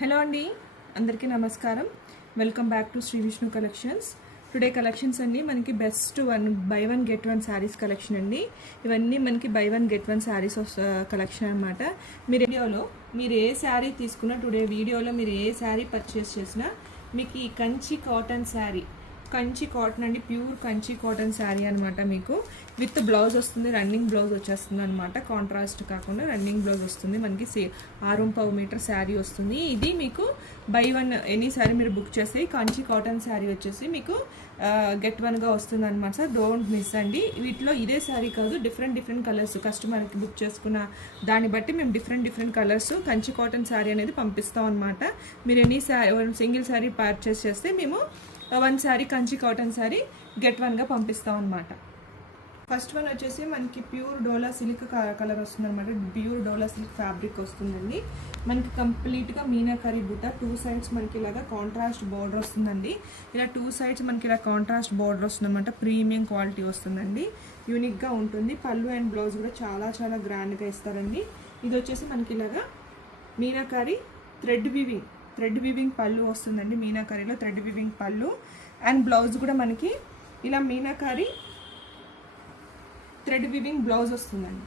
Hello అండి, అందరికీ నమస్కారం. Welcome back to Shri Vishnu collections. Today collections అండి మనకి best buy one get one sarees collection అండి. ఇవన్నీ మనకి buy one get one sarees collection అనమాట. మీరు ఏ శారీ తీసుకున్నా, టుడే వీడియోలో మీరు ఏ శారీ పర్చేస్ చేసినా మీకు ఈ కంచి కాటన్ శారీ, కంచి కాటన్ అండి, ప్యూర్ కంచి కాటన్ శారీ అనమాట. మీకు విత్ బ్లౌజ్ వస్తుంది, రన్నింగ్ బ్లౌజ్ వచ్చేస్తుంది అనమాట. కాంట్రాస్ట్ కాకుండా రన్నింగ్ బ్లౌజ్ వస్తుంది. మనకి 6.5 మీటర్ శారీ వస్తుంది. ఇది మీకు బై వన్ ఎనీ శారీ మీరు బుక్ చేస్తే కంచి కాటన్ శారీ వచ్చేసి మీకు గెట్ వన్గా వస్తుంది అనమాట. సార్ డోంట్ మిస్ అండి. వీటిలో ఇదే శారీ కాదు, డిఫరెంట్ కలర్స్ కస్టమర్కి బుక్ చేసుకున్న దాన్ని బట్టి మేము different colours Kanchi cotton sari అనేది పంపిస్తాం అనమాట. మీరు ఎనీ సింగిల్ శారీ పర్చేస్ చేస్తే మేము 1 శారీ కంచి కాటన్ శారీ గెట్ వన్గా పంపిస్తాం అనమాట. ఫస్ట్ వన్ వచ్చేసి మనకి ప్యూర్ డోలా సిల్క్ కలర్ వస్తుంది అనమాట. ప్యూర్ డోలా సిల్క్ ఫ్యాబ్రిక్ వస్తుందండి. మనకి కంప్లీట్గా మీనాకరీ బుట్ట, 2 సైడ్స్ మనకి ఇలాగా కాంట్రాస్ట్ బార్డర్ వస్తుందండి. ఇలా 2 సైడ్స్ మనకి ఇలా కాంట్రాస్ట్ బార్డర్ వస్తుంది అనమాట. ప్రీమియం క్వాలిటీ వస్తుందండి, యూనిక్గా ఉంటుంది. పళ్ళు అండ్ బ్లౌజ్ కూడా చాలా గ్రాండ్గా ఇస్తారండి. ఇది వచ్చేసి మనకి ఇలాగా మీనాకరీ థ్రెడ్ వీవింగ్ పళ్ళు వస్తుందండి. మీనాకరీలో థ్రెడ్ వీవింగ్ పళ్ళు అండ్ బ్లౌజ్ కూడా మనకి ఇలా మీనాకరీ థ్రెడ్ వీవింగ్ బ్లౌజ్ వస్తుందండి.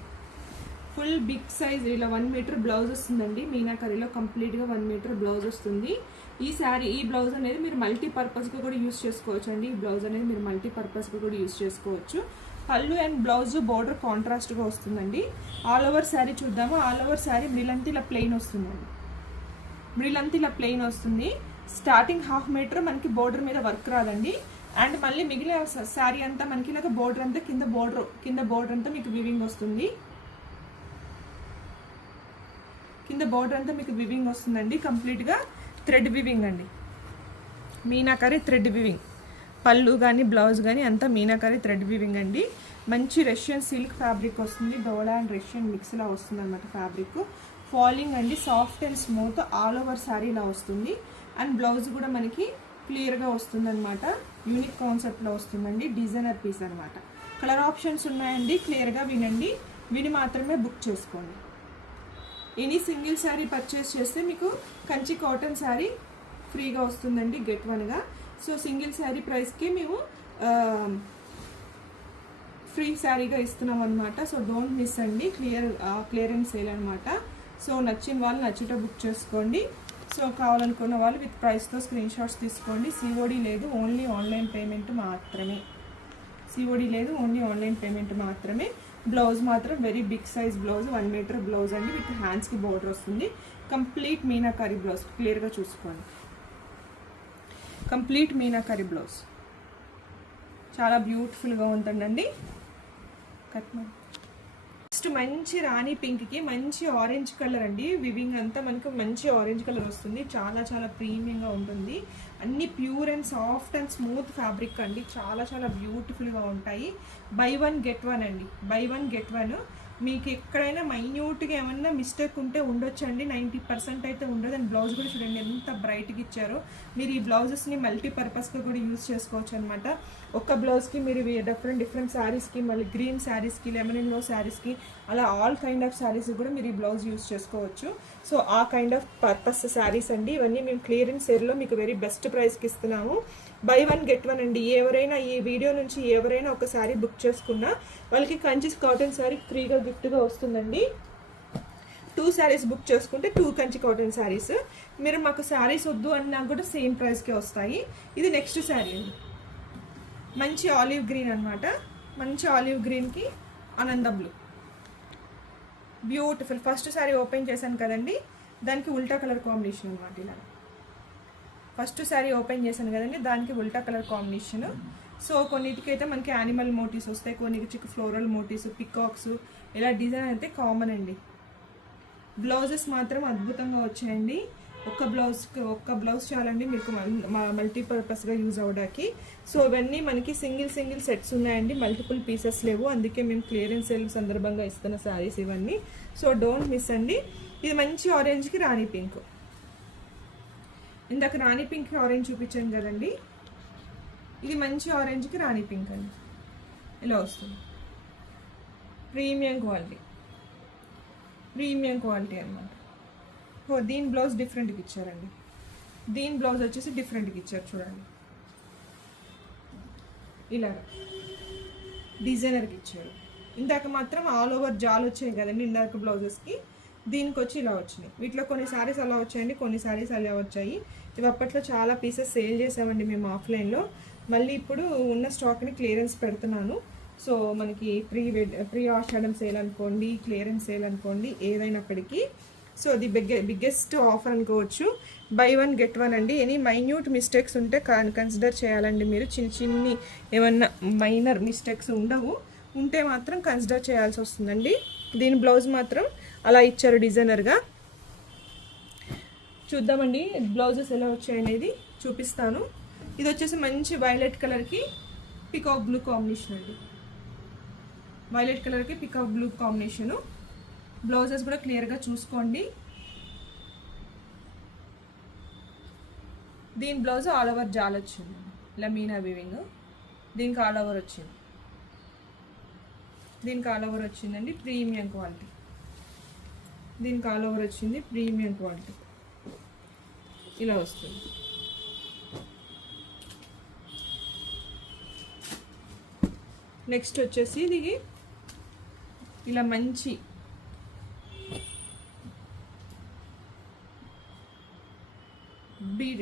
ఫుల్ బిగ్ సైజ్ ఇలా 1 మీటర్ బ్లౌజ్ వస్తుందండి. మీనాకరీలో కంప్లీట్గా 1 మీటర్ బ్లౌజ్ వస్తుంది. ఈ బ్లౌజ్ అనేది మీరు మల్టీపర్పస్గా కూడా యూస్ చేసుకోవచ్చు అండి. ఈ బ్లౌజ్ అనేది మీరు మల్టీపర్పస్గా కూడా యూస్ చేసుకోవచ్చు. పళ్ళు అండ్ బ్లౌజ్ బోర్డర్ కాంట్రాస్ట్గా వస్తుందండి. ఆల్ ఓవర్ శారీ చూద్దాము. ఆల్ ఓవర్ శారీ మిడిలంతా ఇలా ప్లెయిన్ వస్తుందండి. మిడిలంతా ఇలా ప్లెయిన్ వస్తుంది. స్టార్టింగ్ 1/2 మీటర్ మనకి బోర్డర్ మీద వర్క్ రాదండి. అండ్ మళ్ళీ మిగిలిన శారీ అంతా మనకి ఇలాగ బోర్డర్ అంతా కింద బోర్డర్ అంతా మీకు వివింగ్ వస్తుంది. కింద బోర్డర్ అంతా మీకు వివింగ్ వస్తుందండి. కంప్లీట్గా థ్రెడ్ వివింగ్ అండి. మీనాకరీ థ్రెడ్ వివింగ్ పళ్ళు కానీ బ్లౌజ్ కానీ అంతా మీనాకరీ థ్రెడ్ వివింగ్ అండి. మంచి రష్యన్ సిల్క్ ఫ్యాబ్రిక్ వస్తుంది. డోలా అండ్ రష్యన్ మిక్స్లా వస్తుంది అనమాట ఫ్యాబ్రిక్. ఫాలింగ్ అండి, soft and smooth all over sari ఇలా వస్తుంది. అండ్ బ్లౌజ్ కూడా మనకి క్లియర్గా వస్తుంది అనమాట. యూనిక్ కాన్సెప్ట్లో వస్తుందండి. డిజైనర్ పీస్ అనమాట. కలర్ ఆప్షన్స్ ఉన్నాయండి, క్లియర్గా వినండి, విని మాత్రమే బుక్ చేసుకోండి. ఎనీ సింగిల్ శారీ పర్చేస్ చేస్తే మీకు కంచి కాటన్ శారీ ఫ్రీగా వస్తుందండి గెట్ వన్గా. సో సింగిల్ శారీ ప్రైస్కి మేము ఫ్రీ శారీగా ఇస్తున్నాం అనమాట. సో డోంట్ మిస్ అండి. క్లియరెన్స్ సేల్ అనమాట. సో నచ్చిన వాళ్ళు నచ్చితే బుక్ చేసుకోండి. సో కావాలనుకున్న వాళ్ళు విత్ ప్రైస్తో స్క్రీన్ షాట్స్ తీసుకోండి. సిఓడి లేదు, ఓన్లీ ఆన్లైన్ పేమెంట్ మాత్రమే. బ్లౌజ్ మాత్రం very big size blouse, 1 metre blouse అండి. విత్ హ్యాండ్స్కి బోర్డర్ వస్తుంది. కంప్లీట్ మీనాకరీ బ్లౌజ్, క్లియర్గా చూసుకోండి. కంప్లీట్ మీనాకరీ బ్లౌజ్ చాలా బ్యూటిఫుల్గా ఉంటుందండి. నెక్స్ట్ మంచి రాణి పింక్కి మంచి ఆరెంజ్ కలర్ అండి. వివింగ్ అంతా మనకు మంచి ఆరెంజ్ కలర్ వస్తుంది. చాలా ప్రీమియంగా ఉంటుంది. అన్ని pure and soft and smooth fabric అండి. చాలా బ్యూటిఫుల్గా ఉంటాయి. బై వన్ గెట్ వన్ అండి. By one get one. మీకు ఎక్కడైనా మైన్యూట్గా ఏమన్నా మిస్టేక్ ఉంటే ఉండొచ్చండి. 90% అయితే ఉండదు. అండ్ బ్లౌజ్ కూడా చూడండి ఎంత బ్రైట్గా ఇచ్చారో. మీరు ఈ బ్లౌజెస్ని మల్టీపర్పస్గా కూడా యూజ్ చేసుకోవచ్చు అనమాట. ఒక్క బ్లౌజ్కి మీరు డిఫరెంట్ శారీస్కి, మళ్ళీ గ్రీన్ శారీస్కి, లెమన్ ఎల్లో శారీస్కి, అలా ఆల్ కైండ్ ఆఫ్ శారీస్ కూడా మీరు ఈ బ్లౌజ్ యూజ్ చేసుకోవచ్చు. సో ఆ కైండ్ ఆఫ్ పర్పస్ శారీస్ అండి ఇవన్నీ. మేము క్లియరెన్స్ సేల్లో మీకు వెరీ బెస్ట్ ప్రైస్కి ఇస్తున్నాము. బై వన్ గెట్ వన్ అండి. ఎవరైనా ఈ వీడియో నుంచి ఎవరైనా ఒక శారీ బుక్ చేసుకున్నా వాళ్ళకి కంచి కాటన్ శారీ ఫ్రీగా గిఫ్ట్గా వస్తుందండి. 2 శారీస్ బుక్ చేసుకుంటే 2 కంచి కాటన్ శారీస్. మీరు మాకు శారీస్ వద్దు అన్నా కూడా సేమ్ ప్రైస్కే వస్తాయి. ఇది నెక్స్ట్ శారీ అండి. మంచి ఆలివ్ గ్రీన్ అనమాట. మంచి ఆలివ్ గ్రీన్కి ఆనంద blue, beautiful. First sari open చేశాను కదండి, దానికి ఉల్టా కలర్ కాంబినేషన్ అనమాట. ఇలా ఫస్ట్ శారీ ఓపెన్ చేశాను కదండి, దానికి ఉల్టా కలర్ కాంబినేషన్. సో కొన్నిటికైతే మనకి యానిమల్ మోటివ్స్ వస్తాయి, కొన్నిటికి ఫ్లోరల్ మోటివ్స్, పికాక్స్, ఇలా డిజైన్ అయితే కామన్ అండి. బ్లౌజెస్ మాత్రం అద్భుతంగా వచ్చాయండి. ఒక్క బ్లౌజ్ చాలండి మీకు మల్టీపర్పస్గా యూజ్ అవ్వడానికి. సో ఇవన్నీ మనకి సింగిల్ సెట్స్ ఉన్నాయండి, మల్టిపుల్ పీసెస్ లేవు. అందుకే మేము క్లియరెన్స్ సేల్ సందర్భంగా ఇస్తున్న శారీస్ ఇవన్నీ. సో డోంట్ మిస్ అండి. ఇది మంచి ఆరెంజ్కి రాణి పింక్. ఇందాక రాణి పింక్కి ఆరెంజ్ చూపించాను కదండి, ఇది మంచి ఆరెంజ్కి రాణి పింక్ అండి. ఇలా వస్తుంది. ప్రీమియం క్వాలిటీ అనమాట. దీని బ్లౌజ్ డిఫరెంట్గా ఇచ్చారండి. దీని బ్లౌజ్ వచ్చేసి డిఫరెంట్గా ఇచ్చారు చూడండి, ఇలా డిజైనర్కి ఇచ్చారు. ఇందాక మాత్రం ఆల్ ఓవర్ జాల్ వచ్చాయి కదండి ఇందాక బ్లౌజెస్కి, దీనికి వచ్చి ఇలా వచ్చినాయి. వీటిలో కొన్ని శారీస్ అలా వచ్చాయండి, కొన్ని శారీస్ అలా వచ్చాయి. ఇవి అప్పట్లో చాలా పీసెస్ సేల్ చేసామండి మేము ఆఫ్లైన్లో. మళ్ళీ ఇప్పుడు ఉన్న స్టాక్ని క్లియరెన్స్ పెడుతున్నాను. సో మనకి ప్రీ ఆషాఢం సేల్ అనుకోండి, క్లియరెన్స్ సేల్ అనుకోండి, ఏదైనప్పటికీ సో అది బిగ్గెస్ట్ ఆఫర్ అనుకోవచ్చు. బై వన్ గెట్ వన్ అండి. ఎనీ మైన్యూట్ మిస్టేక్స్ ఉంటే కన్సిడర్ చేయాలండి మీరు. చిన్ని ఏమన్నా మైనర్ మిస్టేక్స్ ఉండవు, ఉంటే మాత్రం కన్సిడర్ చేయాల్సి వస్తుందండి. దీని బ్లౌజ్ మాత్రం అలా ఇచ్చారు డిజైనర్గా. చూద్దామండి బ్లౌజెస్ ఎలా వచ్చాయనేది చూపిస్తాను. ఇది వచ్చేసి మంచి వైలెట్ కలర్కి పికాక్ బ్లూ కాంబినేషన్ అండి. వైలెట్ కలర్కి పికాక్ బ్లూ కాంబినేషను. బ్లౌజెస్ కూడా క్లియర్గా చూసుకోండి. దీని బ్లౌజ్ ఆల్ ఓవర్ జాల్ వచ్చింది, లమీనా వీవింగ్. దీనికి ఆల్ ఓవర్ వచ్చింది, దీనికి ఆల్ ఓవర్ వచ్చిందండి, ప్రీమియం క్వాలిటీ. దీనికి ఆల్ ఓవర్ వచ్చింది, ప్రీమియం క్వాలిటీ. ఇలా వస్తుంది. నెక్స్ట్ వచ్చేసి ఇది ఇలా మంచి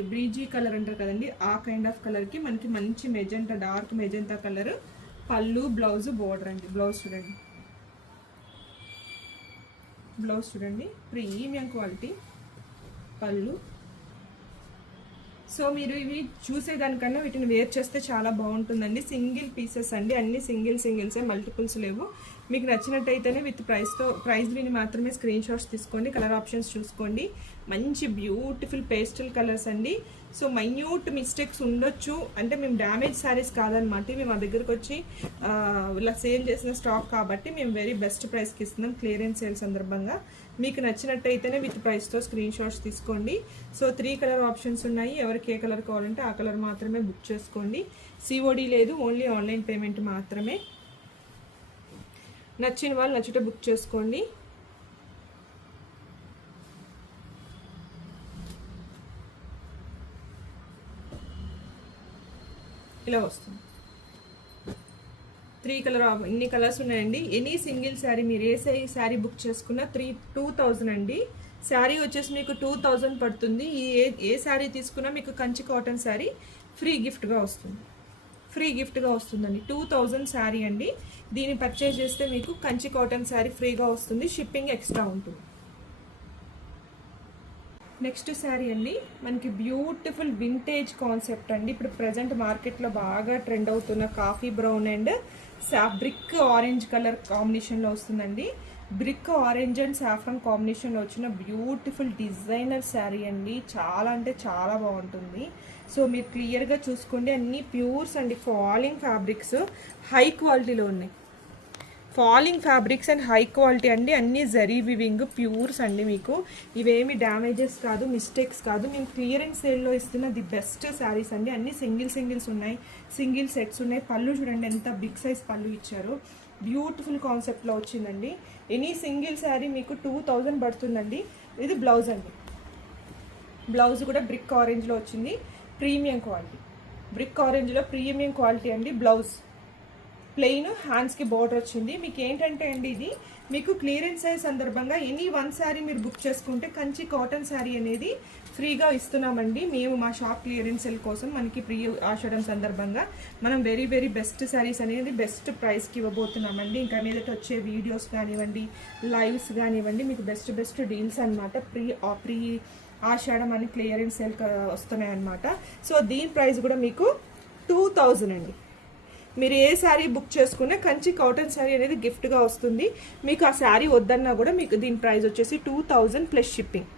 బ్రీజీ కలర్ అంటారు కదండి, ఆ కైండ్ ఆఫ్ కలర్కి మనకి మంచి మెజెంటా, డార్క్ మెజెంటా కలర్ పళ్ళు, బ్లౌజ్, బోర్డర్ అండి. బ్లౌజ్ చూడండి, బ్లౌజ్ చూడండి, ప్రీమియం క్వాలిటీ పళ్ళు. సో మీరు ఇవి చూసేదానికన్నా వీటిని వేర్ చేస్తే చాలా బాగుంటుందండి. సింగిల్ పీసెస్ అండి, అన్ని సింగిల్సే, మల్టిపుల్స్ లేవు. మీకు నచ్చినట్టయితేనే విత్ ప్రైస్ విని మాత్రమే స్క్రీన్ షాట్స్ తీసుకోండి. కలర్ ఆప్షన్స్ చూసుకోండి. మంచి బ్యూటిఫుల్ పేస్టల్ కలర్స్ అండి. సో మైన్యూట్ మిస్టేక్స్ ఉండొచ్చు, అంటే మేము డ్యామేజ్ శారీస్ కాదనమాట. మేము మా దగ్గరకు వచ్చి ఇలా సేల్ చేసిన స్టాక్ కాబట్టి మేము వెరీ బెస్ట్ ప్రైస్కి ఇస్తున్నాం క్లియరెన్స్ సేల్ సందర్భంగా. మీకు నచ్చినట్టయితేనే విత్ ప్రైస్తో స్క్రీన్ షాట్స్ తీసుకోండి. సో 3 కలర్ ఆప్షన్స్ ఉన్నాయి. ఎవరికి ఏ కలర్ కావాలంటే ఆ కలర్ మాత్రమే బుక్ చేసుకోండి. సిఓడి లేదు, ఓన్లీ ఆన్లైన్ పేమెంట్ మాత్రమే. నచ్చిన వాళ్ళు నచ్చితే బుక్ చేసుకోండి. ఇలా వస్తుంది. 3 కలర్, ఇన్ని కలర్స్ ఉన్నాయండి. ఎనీ సింగిల్ శారీ మీరు ఏ శారీ బుక్ చేసుకున్నా 2000 అండి. శారీ వచ్చేసి మీకు 2000 పడుతుంది. ఏ శారీ తీసుకున్నా మీకు కంచి కాటన్ శారీ ఫ్రీ గిఫ్ట్గా వస్తుంది. ఫ్రీ గిఫ్ట్గా వస్తుందండి. 2000 శారీ అండి. దీన్ని పర్చేజ్ చేస్తే మీకు కంచి కాటన్ శారీ ఫ్రీగా వస్తుంది, షిప్పింగ్ ఎక్స్ట్రా ఉంటుంది. నెక్స్ట్ శారీ అండి, మనకి బ్యూటిఫుల్ వింటేజ్ కాన్సెప్ట్ అండి. ఇప్పుడు ప్రజెంట్ మార్కెట్లో బాగా ట్రెండ్ అవుతున్న coffee brown and brick orange colour కాంబినేషన్లో వస్తుందండి. బ్రిక్ ఆరెంజ్ అండ్ సాఫ్రాన్ కాంబినేషన్లో వచ్చిన బ్యూటిఫుల్ డిజైనర్ శారీ అండి. చాలా అంటే చాలా బాగుంటుంది. సో మీరు క్లియర్గా చూసుకోండి. అన్నీ ప్యూర్స్ అండి, ఫాలింగ్ ఫ్యాబ్రిక్స్ హై క్వాలిటీలో ఉన్నాయి. Falling fabrics and high quality అండి. అన్నీ జరీ వివింగ్ ప్యూర్స్ అండి. మీకు ఇవేమి డ్యామేజెస్ కాదు, మిస్టేక్స్ కాదు. మేము క్లియరెన్స్ సేల్లో ఇస్తున్న ది బెస్ట్ శారీస్ అండి. అన్నీ సింగిల్స్ ఉన్నాయి, సింగిల్ సెట్స్ ఉన్నాయి. పళ్ళు చూడండి ఎంత బిగ్ సైజ్ పళ్ళు ఇచ్చారు. బ్యూటిఫుల్ కాన్సెప్ట్లో వచ్చిందండి. ఎనీ సింగిల్ శారీ మీకు 2000 పడుతుందండి. ఇది బ్లౌజ్ అండి. బ్లౌజ్ కూడా బ్రిక్ ఆరెంజ్లో వచ్చింది, ప్రీమియం క్వాలిటీ. బ్రిక్ ఆరెంజ్లో ప్రీమియం క్వాలిటీ అండి. బ్లౌజ్ ప్లెయిన్, హ్యాండ్స్కి బోర్డర్ వచ్చింది. మీకు ఏంటంటే అండి, ఇది మీకు క్లియరెన్స్ సేల్ సందర్భంగా ఎనీ 1 శారీ మీరు బుక్ చేసుకుంటే కంచి కాటన్ శారీ అనేది ఫ్రీగా ఇస్తున్నామండి. మేము మా షాప్ క్లియరెన్స్ సేల్ కోసం మనకి ప్రీ ఆషాఢం సందర్భంగా మనం వెరీ బెస్ట్ శారీస్ అనేది బెస్ట్ ప్రైస్కి ఇవ్వబోతున్నామండి. ఇంకా మీదట వచ్చే వీడియోస్ కానివ్వండి, లైవ్స్ కానివ్వండి, మీకు బెస్ట్ డీల్స్ అనమాట. ప్రీ ఆషాఢం అని క్లియరెన్స్ సేల్ వస్తున్నాయి అనమాట. సో దీని ప్రైస్ కూడా మీకు 2000 అండి. మీరు ఏ శారీ బుక్ చేసుకున్నా కంచి కాటన్ శారీ అనేది గిఫ్ట్గా వస్తుంది. మీకు ఆ శారీ వద్దన్నా కూడా మీకు దీని ప్రైస్ వచ్చేసి 2000 plus shipping.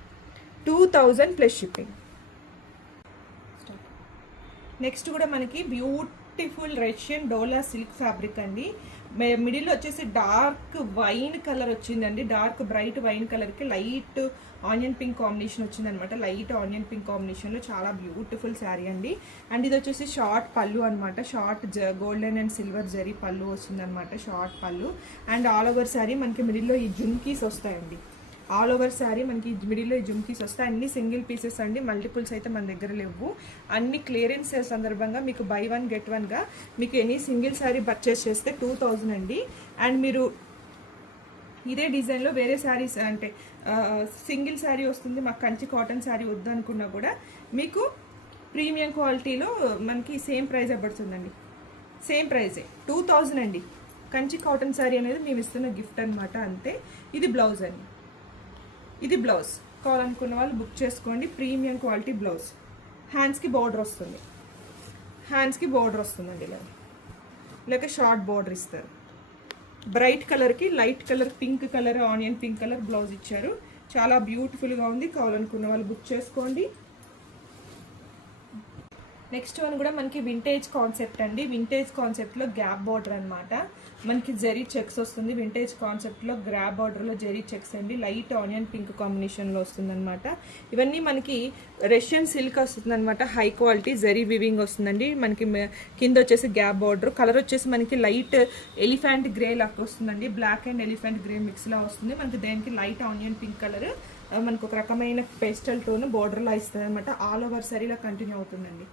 2000 plus shipping. Next కూడా మనకి బ్యూటిఫుల్ రష్యన్ డోలా సిల్క్ ఫ్యాబ్రిక్ అండి. మిడిల్ వచ్చేసి డార్క్ వైన్ కలర్ వచ్చిందండి. డార్క్ బ్రైట్ వైన్ కలర్కి లైట్ ఆనియన్ పింక్ కాంబినేషన్ వచ్చిందనమాట. లైట్ ఆనియన్ పింక్ కాంబినేషన్లో చాలా బ్యూటిఫుల్ శారీ అండి. అండ్ ఇది వచ్చేసి షార్ట్ పళ్ళు అనమాట. Short golden and silver zari పళ్ళు వచ్చిందనమాట, షార్ట్ పళ్ళు. అండ్ ఆల్ ఓవర్ శారీ మనకి మిడిల్లో ఈ జుమ్కీస్ వస్తాయండి. ఆల్ ఓవర్ శారీ మనకి మిడిల్లో జుమ్కీస్ వస్తాయి. అన్ని సింగిల్ పీసెస్ అండి, మల్టిపుల్స్ అయితే మన దగ్గర లేవు. అన్ని క్లియరెన్స్ సేల్ సందర్భంగా మీకు బై 1 get 1గా మీకు ఎనీ సింగిల్ శారీ పర్చేస్ చేస్తే 2000 అండి. అండ్ మీరు ఇదే డిజైన్లో వేరే శారీస్ అంటే సింగిల్ శారీ వస్తుంది, మాకు కంచి కాటన్ శారీ వద్దు అనుకున్నా కూడా మీకు ప్రీమియం క్వాలిటీలో మనకి సేమ్ ప్రైస్ పడుతుందండి. సేమ్ ప్రైజే 2000 అండి. కంచి కాటన్ శారీ అనేది మేము ఇస్తున్న గిఫ్ట్ అనమాట, అంతే. ఇది బ్లౌజ్ అండి, ఇది బ్లౌజ్. కావాలనుకున్న వాళ్ళు బుక్ చేసుకోండి. Premium quality blouse. హ్యాండ్స్కి బార్డర్ వస్తుంది, హ్యాండ్స్కి బార్డర్ వస్తుందండి. ఇలాగ షార్ట్ బార్డర్ ఇస్తారు. బ్రైట్ కలర్కి light colour pink colour, onion pink colour blouse ఇచ్చారు. చాలా బ్యూటిఫుల్గా ఉంది. కావాలనుకున్న వాళ్ళు బుక్ చేసుకోండి. నెక్స్ట్ వన్ కూడా మనకి వింటేజ్ కాన్సెప్ట్ అండి. వింటేజ్ కాన్సెప్ట్లో గ్యాప్ బార్డర్ అనమాట. మనకి జెరీ చెక్స్ వస్తుంది. వింటేజ్ కాన్సెప్ట్లో గ్యాప్ బార్డర్లో జెరీ చెక్స్ అండి. లైట్ ఆనియన్ పింక్ కాంబినేషన్లో వస్తుంది అనమాట. ఇవన్నీ మనకి రష్యన్ సిల్క్ వస్తుంది అనమాట. హై క్వాలిటీ జెరీ వివింగ్ వస్తుందండి. మనకి కింద వచ్చేసి గ్యాప్ బార్డర్. కలర్ వచ్చేసి మనకి లైట్ ఎలిఫెంట్ గ్రే లాగా వస్తుందండి. బ్లాక్ అండ్ ఎలిఫెంట్ గ్రే మిక్స్లా వస్తుంది. మనకి దేనికి లైట్ ఆనియన్ పింక్ కలర్ మనకు ఒక రకమైన పేస్టల్ టోన్ బార్డర్లా ఇస్తుంది అనమాట. ఆల్ ఓవర్ సారీలా కంటిన్యూ అవుతుందండి.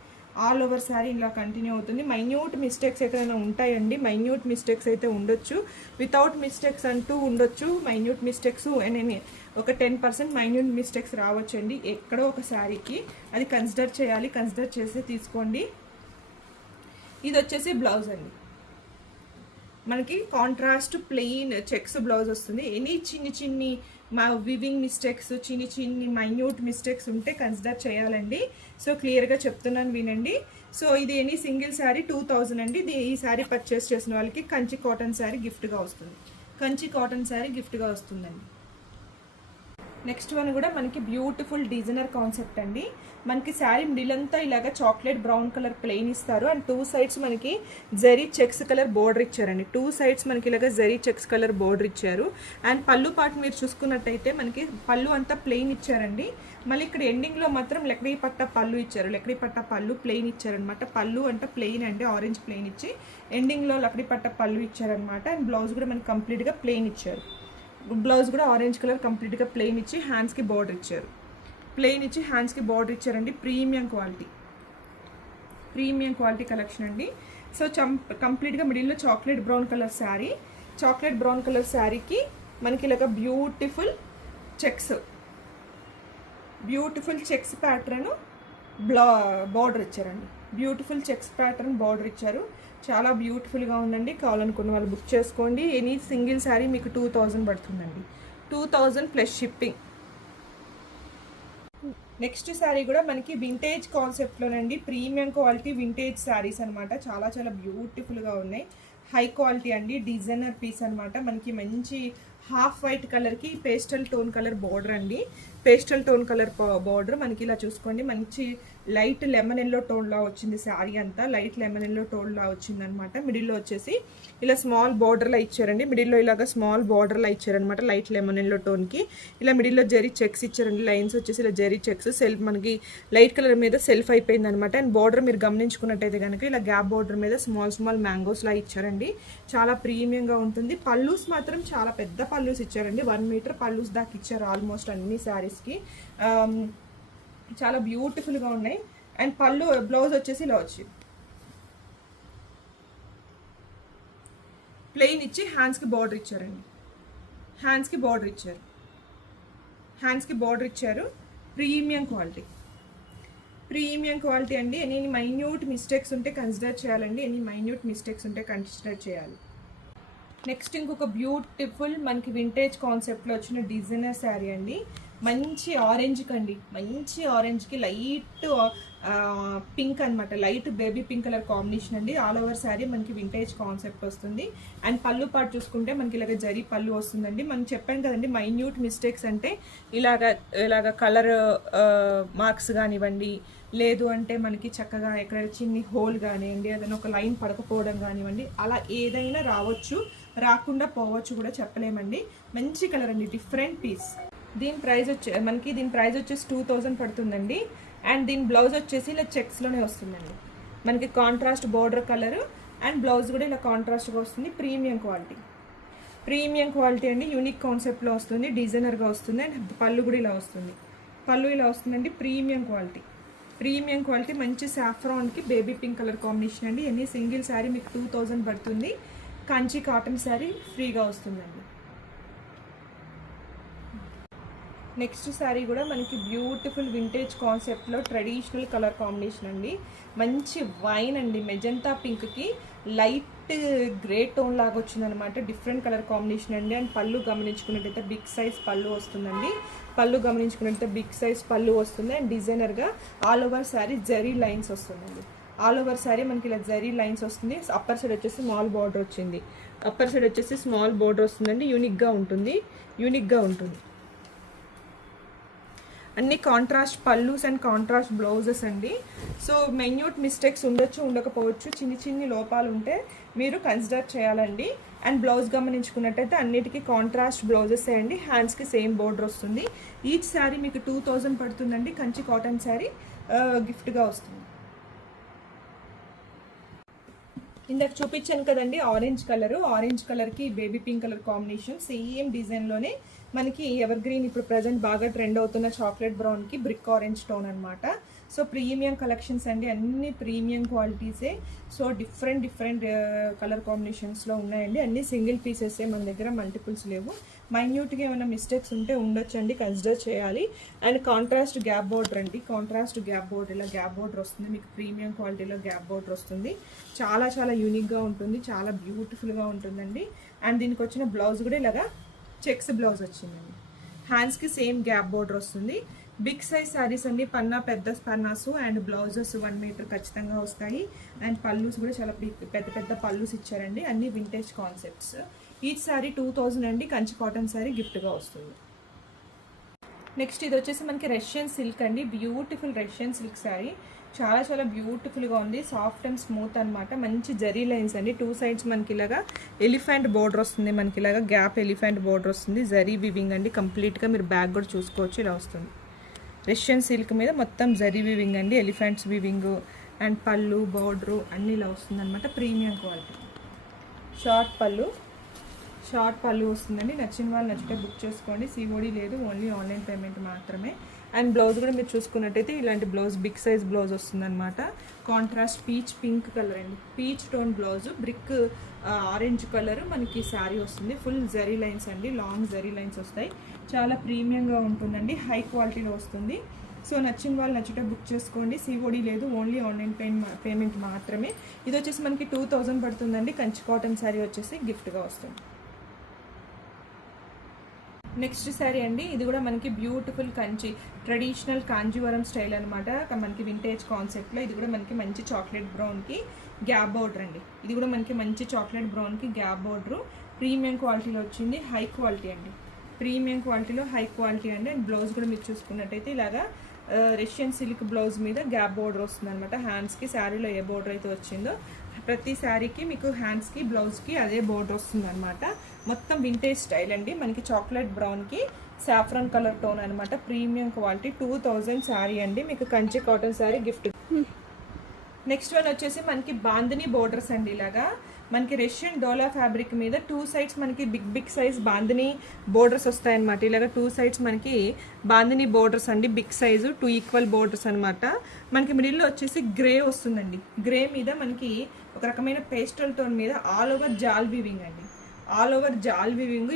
ఆల్ ఓవర్ శారీ ఇలా కంటిన్యూ అవుతుంది. మైన్యూట్ మిస్టేక్స్ ఎక్కడైనా ఉంటాయండి, మైన్యూట్ మిస్టేక్స్ అయితే ఉండొచ్చు, వితౌట్ మిస్టేక్స్ అంటూ ఉండొచ్చు. మైన్యూట్ మిస్టేక్స్ ఒక 10% మైన్యూట్ మిస్టేక్స్ రావచ్చండి ఎక్కడో ఒక శారీకి. అది కన్సిడర్ చేయాలి, కన్సిడర్ చేసి తీసుకోండి. ఇది వచ్చేసి బ్లౌజ్ అండి. మనకి కాంట్రాస్ట్ ప్లెయిన్ చెక్స్ బ్లౌజ్ వస్తుంది. ఎనీ చిన్ని మా వివింగ్ మిస్టేక్స్, చిన్ని మైన్యూట్ మిస్టేక్స్ ఉంటే కన్సిడర్ చేయాలండి. సో క్లియర్గా చెప్తున్నాను వినండి. సో ఇది ఎనీ సింగిల్ శారీ 2000 అండి. ఈ శారీ పర్చేస్ చేసిన వాళ్ళకి కంచి కాటన్ శారీ గిఫ్ట్గా వస్తుంది. కంచి కాటన్ శారీ గిఫ్ట్గా వస్తుందండి. నెక్స్ట్ వన్ కూడా మనకి బ్యూటిఫుల్ డిజైనర్ కాన్సెప్ట్ అండి. మనకి శారీ మిడిల్ అంతా ఇలాగ చాక్లెట్ బ్రౌన్ కలర్ ప్లెయిన్ ఇస్తారు. అండ్ 2 సైడ్స్ మనకి జెరీ చెక్స్ కలర్ బోర్డర్ ఇచ్చారండి. 2 సైడ్స్ మనకి ఇలాగ జెరీ చెక్స్ కలర్ బోర్డర్ ఇచ్చారు. అండ్ పళ్ళు పాటు మీరు చూసుకున్నట్టయితే మనకి పళ్ళు అంతా ప్లెయిన్ ఇచ్చారండి. మళ్ళీ ఇక్కడ ఎండింగ్లో మాత్రం లక్డీ పట్ట పళ్ళు ఇచ్చారు. లక్డీ పట్ట పళ్ళు ప్లెయిన్ ఇచ్చారనమాట. పళ్ళు అంటే ప్లెయిన్ అండి, ఆరెంజ్ ప్లెయిన్ ఇచ్చి ఎండింగ్లో లక్డీ పట్ట పళ్ళు ఇచ్చారనమాట. అండ్ బ్లౌజ్ కూడా మనకి కంప్లీట్గా ప్లెయిన్ ఇచ్చారు. బ్లౌజ్ కూడా ఆరెంజ్ కలర్ కంప్లీట్గా ప్లెయిన్ ఇచ్చి హ్యాండ్స్కి బార్డర్ ఇచ్చారు. ప్లెయిన్ ఇచ్చి హ్యాండ్స్కి బార్డర్ ఇచ్చారండి. ప్రీమియం క్వాలిటీ కలెక్షన్ అండి. సో కంప్లీట్గా మిడిల్లో chocolate brown colour sari. Chocolate brown colour శారీకి మనకి ఇలాగ బ్యూటిఫుల్ చెక్స్ ప్యాటర్న్ బార్డర్ ఇచ్చారండి. బ్యూటిఫుల్ చెక్స్ ప్యాటర్న్ బార్డర్ ఇచ్చారు. చాలా బ్యూటిఫుల్గా ఉందండి. కావాలనుకున్న వాళ్ళు బుక్ చేసుకోండి. ఎనీ సింగిల్ శారీ మీకు 2000 పడుతుందండి. 2000 ప్లస్ షిప్పింగ్. నెక్స్ట్ శారీ కూడా మనకి వింటేజ్ కాన్సెప్ట్లోనండి. ప్రీమియం క్వాలిటీ వింటేజ్ శారీస్ అనమాట. చాలా బ్యూటిఫుల్గా ఉన్నాయి. హై క్వాలిటీ అండి. డిజైనర్ పీస్ అనమాట. మనకి మంచి హాఫ్ వైట్ కలర్కి పేస్టల్ టోన్ కలర్ బార్డర్ అండి. పేస్టల్ టోన్ కలర్ బార్డర్ మనకి ఇలా చూసుకోండి. మంచి లైట్ లెమన్ ఎల్లో టోన్లా వచ్చింది శారీ అంతా. లైట్ లెమన్ ఎల్లో టోన్లా వచ్చింది అనమాట. మిడిల్లో వచ్చేసి ఇలా స్మాల్ బార్డర్లా ఇచ్చారండి. మిడిల్లో ఇలాగ స్మాల్ బార్డర్లా ఇచ్చారనమాట. లైట్ లెమన్ ఎల్లో టోన్కి ఇలా మిడిల్లో జెరీ చెక్స్ ఇచ్చారండి. లైన్స్ వచ్చేసి ఇలా జెరీ చెక్స్ సెల్ఫ్ మనకి లైట్ కలర్ మీద సెల్ఫ్ అయిపోయింది అనమాట. అండ్ బార్డర్ మీరు గమనించుకున్నట్టయితే కనుక ఇలా గ్యాప్ బార్డర్ మీద స్మాల్ మ్యాంగోస్లా ఇచ్చారండి. చాలా ప్రీమియంగా ఉంటుంది. పల్లూస్ మాత్రం చాలా పెద్ద పల్లూస్ ఇచ్చారండి. 1 మీటర్ పల్లూస్ దాకా ఇచ్చారు ఆల్మోస్ట్ అన్ని శారీస్కి. చాలా బ్యూటిఫుల్గా ఉన్నాయి. అండ్ బ్లౌజ్ వచ్చేసి ఇలా వచ్చి ప్లెయిన్ ఇచ్చి హ్యాండ్స్కి బార్డర్ ఇచ్చారండి. హ్యాండ్స్కి బార్డర్ ఇచ్చారు. ప్రీమియం క్వాలిటీ అండి. ఎనీ మైన్యూట్ మిస్టేక్స్ ఉంటే కన్సిడర్ చేయాలి. నెక్స్ట్ ఇంకొక బ్యూటిఫుల్ మనకి వింటేజ్ కాన్సెప్ట్లో వచ్చిన డిజైనర్ శారీ అండి. మంచి ఆరెంజ్కి లైట్ పింక్ అనమాట. Light baby pink colour combination అండి. ఆల్ ఓవర్ శారీ మనకి వింటేజ్ కాన్సెప్ట్ వస్తుంది. అండ్ పళ్ళు పాటు చూసుకుంటే మనకి ఇలాగ జరీ పళ్ళు వస్తుందండి. మనం చెప్పాను కదండి మైన్యూట్ మిస్టేక్స్ అంటే ఇలాగ కలర్ మార్క్స్ కానివ్వండి, లేదు అంటే మనకి చక్కగా ఎక్కడ చిన్ని హోల్ కానివ్వండి, ఏదైనా ఒక లైన్ పడకపోవడం కానివ్వండి, అలా ఏదైనా రావచ్చు, రాకుండా పోవచ్చు కూడా చెప్పలేమండి. మంచి కలర్ అండి, డిఫరెంట్ పీస్. దీని ప్రైస్ వచ్చేసి 2000 పడుతుందండి. అండ్ దీని బ్లౌజ్ వచ్చేసి ఇలా చెక్స్లోనే వస్తుందండి. మనకి contrast border colour and blouse కూడా ఇలా కాంట్రాస్ట్గా వస్తుంది. ప్రీమియం ప్రీమియం క్వాలిటీ అండి, యూనిక్ కాన్సెప్ట్లో వస్తుంది, డిజైనర్గా వస్తుంది. అండ్ పళ్ళు కూడా ఇలా వస్తుంది, పళ్ళు ఇలా వస్తుందండి. ప్రీమియం క్వాలిటీ మంచి సాఫ్రాన్కి బేబీ పింక్ కలర్ కాంబినేషన్ అండి. ఎన్ని సింగిల్ శారీ మీకు 2000 పడుతుంది. కంచి కాటన్ శారీ ఫ్రీగా వస్తుందండి. నెక్స్ట్ శారీ కూడా మనకి బ్యూటిఫుల్ వింటేజ్ కాన్సెప్ట్లో ట్రెడిషనల్ కలర్ కాంబినేషన్ అండి. మంచి వైన్ అండి, మెజంతా పింక్కి లైట్ గ్రే టోన్ లాగా వచ్చిందనమాట. డిఫరెంట్ కలర్ కాంబినేషన్ అండి. అండ్ పళ్ళు గమనించుకున్నట్టయితే బిగ్ సైజ్ పళ్ళు వస్తుందండి. బిగ్ సైజ్ పళ్ళు వస్తుంది. అండ్ డిజైనర్గా all over sari zari lines వస్తుందండి. ఆల్ ఓవర్ శారీ మనకి ఇలా జరీ లైన్స్ వస్తుంది. అప్పర్ సైడ్ వచ్చేసి స్మాల్ బార్డర్ వచ్చింది. వస్తుందండి. యూనిక్గా ఉంటుంది. అన్ని contrast pallus and contrast blouses అండి. సో మెన్యూట్ మిస్టేక్స్ ఉండకపోవచ్చు, చిన్ని లోపాలు ఉంటే మీరు కన్సిడర్ చేయాలండి. అండ్ బ్లౌజ్ గమనించుకున్నట్టయితే అన్నిటికీ కాంట్రాస్ట్ బ్లౌజెస్ అండి. హ్యాండ్స్కి సేమ్ బోర్డర్ వస్తుంది. ఈచ్ శారీ మీకు 2000 పడుతుందండి. కంచి కాటన్ శారీ గిఫ్ట్గా వస్తుంది. ఇందాక చూపించాను కదండి ఆరెంజ్ కలర్కి baby pink colour combination same డిజైన్లోనే మనకి ఎవర్ గ్రీన్ ఇప్పుడు ప్రజెంట్ బాగా ట్రెండ్ అవుతున్న చాక్లెట్ బ్రౌన్కి బ్రిక్ ఆరెంజ్ టోన్ అనమాట. సో ప్రీమియం కలెక్షన్స్ అండి, అన్ని ప్రీమియం క్వాలిటీసే. సో డిఫరెంట్ కలర్ కాంబినేషన్స్లో ఉన్నాయండి. అన్ని సింగిల్ పీసెసే మన దగ్గర, మల్టిపుల్స్ లేవు. మైన్యూట్గా ఏమైనా మిస్టేక్స్ ఉంటే ఉండొచ్చండి, కన్సిడర్ చేయాలి. అండ్ కాంట్రాస్ట్ గ్యాప్ బోర్డర్ అండి, ఇలా గ్యాప్ బోర్డర్ వస్తుంది మీకు. ప్రీమియం క్వాలిటీలో గ్యాప్ బోర్డర్ వస్తుంది. చాలా యూనిక్గా ఉంటుంది, చాలా బ్యూటిఫుల్గా ఉంటుందండి. అండ్ దీనికి వచ్చిన బ్లౌజ్ కూడా ఇలాగా చెక్స్ బ్లౌజ్ వచ్చిందండి. హ్యాండ్స్కి సేమ్ గ్యాప్ బోర్డర్ వస్తుంది. బిగ్ సైజ్ శారీస్ అండి, పెద్ద పన్నాసు అండ్ బ్లౌజెస్ 1 మీటర్ ఖచ్చితంగా వస్తాయి. అండ్ పల్లూస్ కూడా చాలా పెద్ద పల్లూస్ ఇచ్చారండి. అన్ని వింటేజ్ కాన్సెప్ట్స్. ఈచ్ శారీ 2000 అండి. కంచి కాటన్ శారీ గిఫ్ట్గా వస్తుంది. నెక్స్ట్ ఇది వచ్చేసి మనకి రష్యన్ సిల్క్ అండి. బ్యూటిఫుల్ రష్యన్ సిల్క్ శారీ, చాలా బ్యూటిఫుల్గా ఉంది. సాఫ్ట్ అండ్ స్మూత్ అనమాట. మంచి జరీ లైన్స్ అండి. 2 సైడ్స్ మనకి ఇలాగా ఎలిఫెంట్ బోర్డర్ వస్తుంది. మనకి ఇలాగా గ్యాప్ ఎలిఫెంట్ బోర్డర్ వస్తుంది. జరీ వివింగ్ అండి. కంప్లీట్గా మీరు బ్యాక్ కూడా చూసుకోవచ్చు, ఇలా వస్తుంది. రష్యన్ సిల్క్ మీద మొత్తం జరీ వివింగ్ అండి, ఎలిఫెంట్స్ వివింగ్. అండ్ పళ్ళు బోర్డరు అన్నీ ఇలా వస్తుంది అనమాట. Premium quality. షార్ట్ పళ్ళు వస్తుందండి. నచ్చిన వాళ్ళు నచ్చితే బుక్ చేసుకోండి. సిఓడి లేదు, ఓన్లీ ఆన్లైన్ పేమెంట్ మాత్రమే. అండ్ బ్లౌజ్ కూడా మీరు చూసుకున్నట్టయితే ఇలాంటి బ్లౌజ్ బిగ్ సైజ్ బ్లౌజ్ వస్తుందన్నమాట. కాంట్రాస్ట్ పీచ్ పింక్ కలర్ అండి, peach tone blouse, brick orange colour మనకి శారీ వస్తుంది. ఫుల్ జరీ లైన్స్ అండి, లాంగ్ జరీ లైన్స్ వస్తాయి. చాలా ప్రీమియంగా ఉంటుందండి, హై క్వాలిటీలో వస్తుంది. సో నచ్చిన వాళ్ళు నచ్చితే బుక్ చేసుకోండి. సిఓడి లేదు, ఓన్లీ ఆన్లైన్ పేమెంట్ మాత్రమే. ఇది వచ్చేసి మనకి 2000 పడుతుందండి. కంచి కాటన్ శారీ వచ్చేసి గిఫ్ట్గా వస్తుంది. నెక్స్ట్ శారీ అండి, ఇది కూడా మనకి బ్యూటిఫుల్ ట్రెడిషనల్ కాంజీవరం స్టైల్ అనమాట. మనకి వింటేజ్ కాన్సెప్ట్లో. ఇది కూడా మనకి మంచి చాక్లెట్ బ్రౌన్కి గ్యాప్ బోర్డర్ అండి. ఇది కూడా మనకి మంచి చాక్లెట్ బ్రౌన్కి గ్యాప్ బోర్డరు. ప్రీమియం క్వాలిటీలో వచ్చింది. హై క్వాలిటీ అండి. అండ్ బ్లౌజ్ కూడా మీరు చూసుకున్నట్టయితే ఇలాగా రష్యన్ సిల్క్ బ్లౌజ్ మీద గ్యాప్ బోర్డర్ వస్తుంది అనమాట. హ్యాండ్స్కి శారీలో ఏ బోర్డర్ అయితే వచ్చిందో ప్రతి శారీకి మీకు హ్యాండ్స్కి బ్లౌజ్కి అదే బోర్డర్ వస్తుంది అనమాట. మొత్తం వింటేజ్ స్టైల్ అండి. మనకి చాక్లెట్ బ్రౌన్కి సాఫ్రాన్ కలర్ టోన్ అనమాట. Premium quality. 2000 శారీ అండి. మీకు Kanchi cotton sari gift. Next one వచ్చేసి మనకి బాందిని బోర్డర్స్ అండి. ఇలాగా మనకి రష్యన్ డోలా ఫ్యాబ్రిక్ మీద 2 సైడ్స్ మనకి బిగ్ సైజ్ బాందిని బోర్డర్స్ వస్తాయన్నమాట. ఇలాగ 2 సైడ్స్ మనకి బాందిని బోర్డర్స్ అండి. బిగ్ సైజు 2 ఈక్వల్ బోర్డర్స్ అనమాట. మనకి మిడిల్లో వచ్చేసి గ్రే వస్తుందండి. గ్రే మీద మనకి ఒక రకమైన పేస్టల్ టోన్ మీద ఆల్ ఓవర్ జాల్ వీవింగ్ అండి.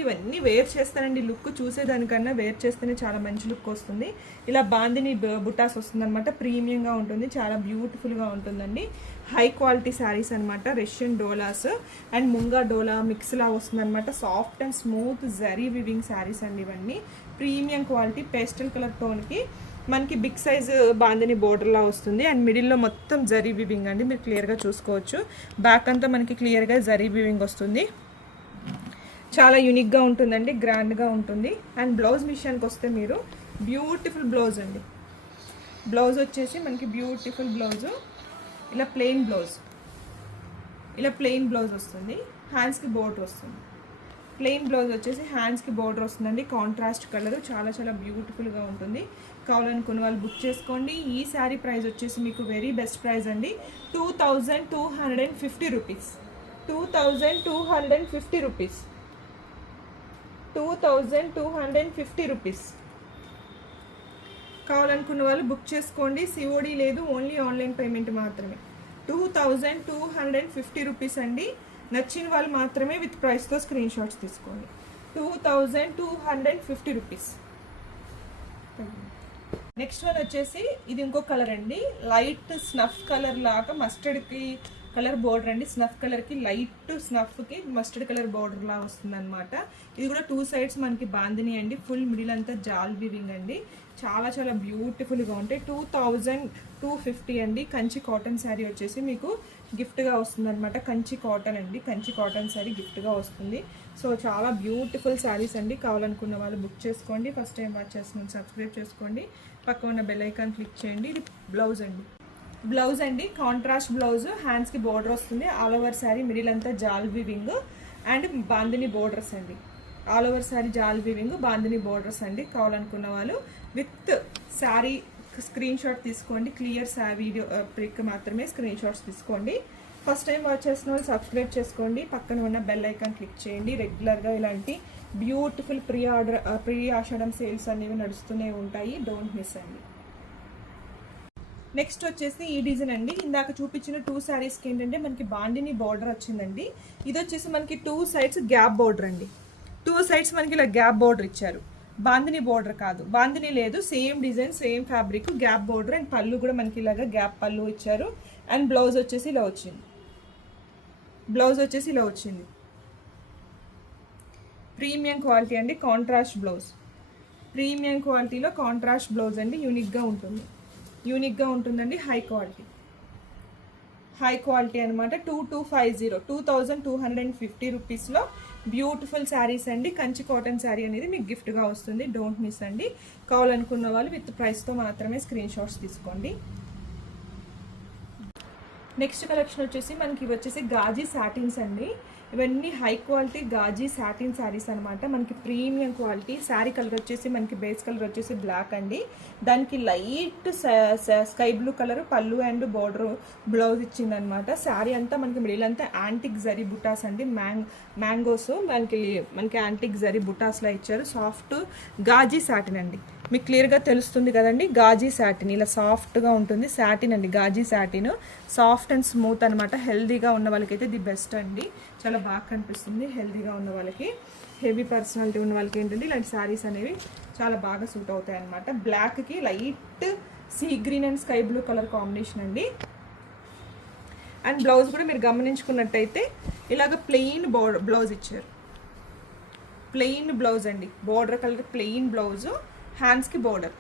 ఇవన్నీ వేర్ చేస్తానండి. లుక్ చూసేదానికన్నా వేర్ చేస్తేనే చాలా మంచి లుక్ వస్తుంది. ఇలా బాందిని బుటాస్ వస్తుంది అనమాట. ప్రీమియంగా ఉంటుంది, చాలా బ్యూటిఫుల్గా ఉంటుందండి. హై క్వాలిటీ శారీస్ అనమాట. రష్యన్ డోలాస్ అండ్ ముంగా డోలా మిక్స్లా వస్తుంది అనమాట. Soft and smooth zari weaving saris అండి ఇవన్నీ. ప్రీమియం క్వాలిటీ పేస్టల్ కలర్ టోన్కి మనకి బిగ్ సైజ్ బాందిని బోర్డర్లా వస్తుంది. అండ్ మిడిల్లో మొత్తం జరీ వివింగ్ అండి. మీరు క్లియర్గా చూసుకోవచ్చు. బ్యాక్ అంతా మనకి క్లియర్గా జరీ వివింగ్ వస్తుంది. చాలా యూనిక్గా ఉంటుందండి, గ్రాండ్గా ఉంటుంది. అండ్ బ్లౌజ్ విషయానికి వస్తే మీరు బ్యూటిఫుల్ బ్లౌజ్ అండి. బ్లౌజ్ వచ్చేసి మనకి బ్యూటిఫుల్ బ్లౌజు. ఇలా ప్లెయిన్ బ్లౌజ్ వస్తుంది. హ్యాండ్స్కి బోర్డర్ వస్తుంది. ప్లెయిన్ బ్లౌజ్ వచ్చేసి హ్యాండ్స్కి బోర్డర్ వస్తుందండి. కాంట్రాస్ట్ కలర్ చాలా బ్యూటిఫుల్గా ఉంటుంది. కావాలనుకున్న వాళ్ళు బుక్ చేసుకోండి. ఈ శారీ ప్రైస్ వచ్చేసి మీకు వెరీ బెస్ట్ ప్రైస్ అండి. 2250 రూపీస్. 2250 రూపీస్. 2250 రూపీస్. కావాలనుకున్న వాళ్ళు బుక్ చేసుకోండి. సిఓడి లేదు, ఓన్లీ ఆన్లైన్ పేమెంట్ మాత్రమే. 2250 రూపీస్ అండి. నచ్చిన వాళ్ళు మాత్రమే విత్ ప్రైస్తో స్క్రీన్ షాట్స్ తీసుకోండి. 2250 రూపీస్. నెక్స్ట్ వన్ వచ్చేసి ఇది ఇంకో కలర్ అండి. లైట్ స్నఫ్ కలర్ లాగా మస్టర్డ్కి కలర్ బోర్డర్ అండి. స్నఫ్ కలర్కి లైట్ స్నఫ్కి మస్టర్డ్ కలర్ బోర్డర్ లా వస్తుంది అనమాట. ఇది కూడా 2 సైడ్స్ మనకి బాందిని అండి. ఫుల్ మిడిల్ అంతా జాల్ వీవింగ్ అండి. చాలా చాలా బ్యూటిఫుల్గా ఉంటాయి. 2250 అండి. కంచి కాటన్ శారీ వచ్చేసి మీకు గిఫ్ట్గా వస్తుంది అనమాట. కంచి కాటన్ అండి. కంచి కాటన్ శారీ గిఫ్ట్గా వస్తుంది. సో చాలా బ్యూటిఫుల్ శారీస్ అండి. కావాలనుకున్న వాళ్ళు బుక్ చేసుకోండి. ఫస్ట్ టైం వాచ్ చేస్తున్నాను, సబ్స్క్రైబ్ చేసుకోండి. పక్క ఉన్న బెల్ ఐకాన్ క్లిక్ చేయండి. ఇది బ్లౌజ్ అండి. బ్లౌజ్ అండి కాంట్రాస్ట్ బ్లౌజ్. హ్యాండ్స్కి బోర్డర్ వస్తుంది. ఆల్ ఓవర్ శారీ మిడిల్ అంతా jaal weaving and bandhani borders అండి. All over sari jaal weaving, bandhani borders అండి. కావాలనుకున్న వాళ్ళు విత్ శారీ స్క్రీన్ షాట్ తీసుకోండి. క్లియర్ వీడియో పిక్ మాత్రమే స్క్రీన్ షాట్స్ తీసుకోండి. ఫస్ట్ టైం వాచ్ చేసిన వాళ్ళు సబ్స్క్రైబ్ చేసుకోండి. పక్కన ఉన్న బెల్ ఐకాన్ క్లిక్ చేయండి. రెగ్యులర్గా ఇలాంటి బ్యూటిఫుల్ ప్రీ ఆషాఢం సేల్స్ అనేవి నడుస్తూనే ఉంటాయి. డోంట్ మిస్ అండి. నెక్స్ట్ వచ్చేసి ఈ డిజైన్ అండి. ఇందాక చూపించిన 2 శారీస్కి ఏంటంటే మనకి బాండిని బార్డర్ వచ్చిందండి. ఇది వచ్చేసి మనకి 2 సైడ్స్ గ్యాప్ బార్డర్ అండి. 2 సైడ్స్ మనకి ఇలా గ్యాప్ బార్డర్ ఇచ్చారు. బాందిని బార్డర్ కాదు, బాందిని లేదు, same design same fabric, gap border. And పళ్ళు కూడా మనకి ఇలాగా గ్యాప్ పళ్ళు ఇచ్చారు. అండ్ బ్లౌజ్ వచ్చేసి ఇలా వచ్చింది. ప్రీమియం క్వాలిటీ అండి. Contrast blouse. ప్రీమియం క్వాలిటీలో కాంట్రాస్ట్ బ్లౌజ్ అండి. యూనిక్గా ఉంటుందండి. హై క్వాలిటీ అనమాట. 2250 రూపీస్లో బ్యూటిఫుల్ శారీస్ అండి. కంచి కాటన్ శారీ అనేది మీకు గిఫ్ట్గా వస్తుంది. డోంట్ మిస్ అండి. కావాలనుకున్న వాళ్ళు విత్ ప్రైస్తో మాత్రమే స్క్రీన్ షాట్స్ తీసుకోండి. నెక్స్ట్ కలెక్షన్ వచ్చేసి మనకి ఇవి వచ్చేసి గాజీ సాటిన్స్ అండి. ఇవన్నీ high quality gaji satin sarees అనమాట. మనకి ప్రీమియం క్వాలిటీ. శారీ కలర్ వచ్చేసి మనకి బేస్ కలర్ వచ్చేసి బ్లాక్ అండి. దానికి లైట్ స్కై బ్లూ కలర్ పళ్ళు అండ్ బార్డర్ బ్లౌజ్ ఇచ్చిందనమాట. శారీ అంతా మనకి మిడిల్ అంతా యాంటిక్ జరీ బుటాస్ అండి. మ్యాంగోస్ మనకి యాంటిక్ జరీ బుటాస్లా ఇచ్చారు. సాఫ్ట్ గాజీ సాటిన్ అండి. మీకు క్లియర్గా తెలుస్తుంది కదండి. గాజీ సాటిన్ ఇలా సాఫ్ట్గా ఉంటుంది. సాటిన్ అండి, gaji satin. Soft and smooth అనమాట. హెల్దీగా ఉన్న వాళ్ళకైతే ది బెస్ట్ అండి. చాలా బాగా కనిపిస్తుంది హెల్దీగా ఉన్న వాళ్ళకి. హెవీ పర్సనాలిటీ ఉన్న వాళ్ళకి ఏంటంటే ఇలాంటి శారీస్ అనేవి చాలా బాగా సూట్ అవుతాయి అనమాట. బ్లాక్కి light sea green and sky blue colour combination అండి. అండ్ బ్లౌజ్ కూడా మీరు గమనించుకున్నట్టయితే ఇలాగ ప్లెయిన్ బ్లౌజ్ ఇచ్చారు. ప్లెయిన్ బ్లౌజ్ అండి. Border colour plain blouse. హ్యాండ్స్కి border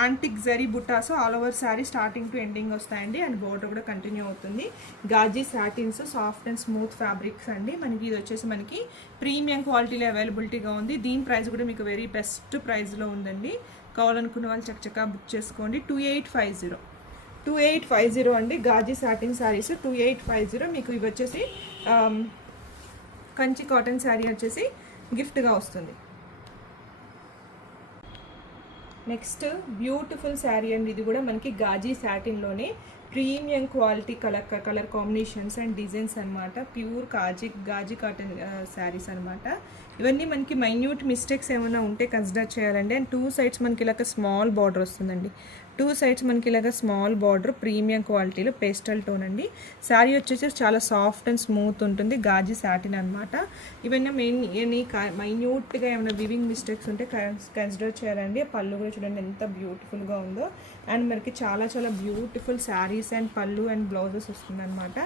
antique zari buttas all over sari starting to ending వస్తాయండి. అండ్ బోర్డర్ కూడా కంటిన్యూ అవుతుంది. Gaji satins, soft and smooth fabrics అండి. మనకి ఇది వచ్చేసి మనకి ప్రీమియం క్వాలిటీలో అవైలబిలిటీగా ఉంది. దీని ప్రైస్ కూడా మీకు వెరీ బెస్ట్ ప్రైస్లో ఉందండి. కావాలనుకున్న వాళ్ళు చక్కగా బుక్ చేసుకోండి. 2850 అండి. గాజీ సాటిన్ శారీస్ 2850. మీకు ఇవి వచ్చేసి కంచి కాటన్ శారీ వచ్చేసి గిఫ్ట్గా వస్తుంది. నెక్స్ట్ బ్యూటిఫుల్ శారీ అండి. ఇది కూడా మనకి గాజీ సాటిన్లోనే premium quality colour combinations and designs అనమాట. ప్యూర్ గాజీ కాటన్ శారీస్ అనమాట. ఇవన్నీ మనకి మైన్యూట్ మిస్టేక్స్ ఏమైనా ఉంటే కన్సిడర్ చేయాలండి. అండ్ 2 సైడ్స్ మనకి ఇలాగ స్మాల్ బార్డర్ వస్తుందండి. 2 సైడ్స్ మనకి ఇలాగ స్మాల్ బార్డర్ ప్రీమియం క్వాలిటీలో పేస్టల్ టోన్ అండి. శారీ వచ్చేసి చాలా సాఫ్ట్ అండ్ స్మూత్ ఉంటుంది. గాజీ సాటిన్ అనమాట. ఇవన్నీ మైన్యూట్గా ఏమైనా వివింగ్ మిస్టేక్స్ ఉంటే కన్సిడర్ చేయాలండి. పళ్ళు కూడా చూడండి ఎంత బ్యూటిఫుల్గా ఉందో. అండ్ మనకి చాలా చాలా బ్యూటిఫుల్ శారీస్ అండ్ పళ్ళు అండ్ బ్లౌజెస్ వస్తుంది అనమాట.